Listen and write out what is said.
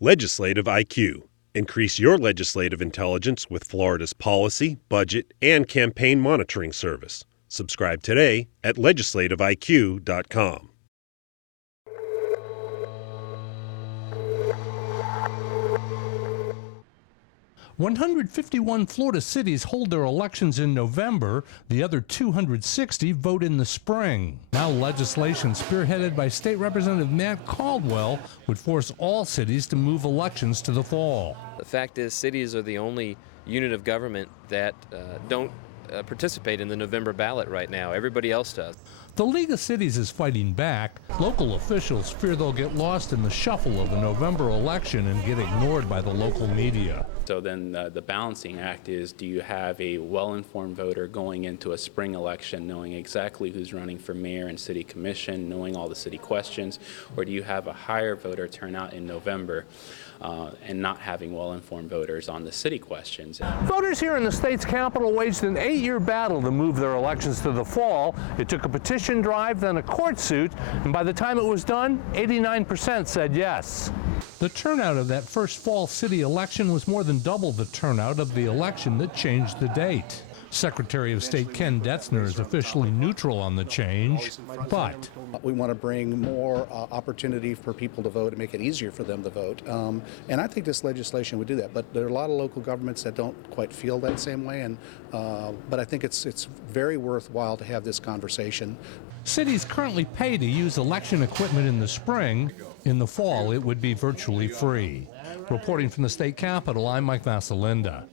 Legislative IQ. Increase your legislative intelligence with Florida's policy, budget, and campaign monitoring service. Subscribe today at legislativeiq.com. "151 Florida cities hold their elections in November. The other 260 vote in the spring. Now legislation spearheaded by State Representative Matt Caldwell would force all cities to move elections to the fall. The fact is, cities are the only unit of government that don't participate in the November ballot right now. Everybody else does. The League of Cities is fighting back. Local officials fear they'll get lost in the shuffle of a November election and get ignored by the local media. So then the balancing act is, do you have a well-informed voter going into a spring election knowing exactly who's running for mayor and city commission, knowing all the city questions, or do you have a higher voter turnout in November and not having well-informed voters on the city questions? Voters here in the state's capital waged an 8-year battle to move their elections to the fall. It took a petition drive, then a court suit, and by the time it was done, 89% said yes. The turnout of that first fall city election was more than double the turnout of the election that changed the date. Secretary of State Ken Detzner is officially neutral on the change, but we want to bring more opportunity for people to vote and make it easier for them to vote. And I think this legislation would do that. But there are a lot of local governments that don't quite feel that same way. And but I think it's very worthwhile to have this conversation. Cities currently pay to use election equipment in the spring. In the fall, it would be virtually free. Reporting from the state capitol, I'm Mike Vassalinda.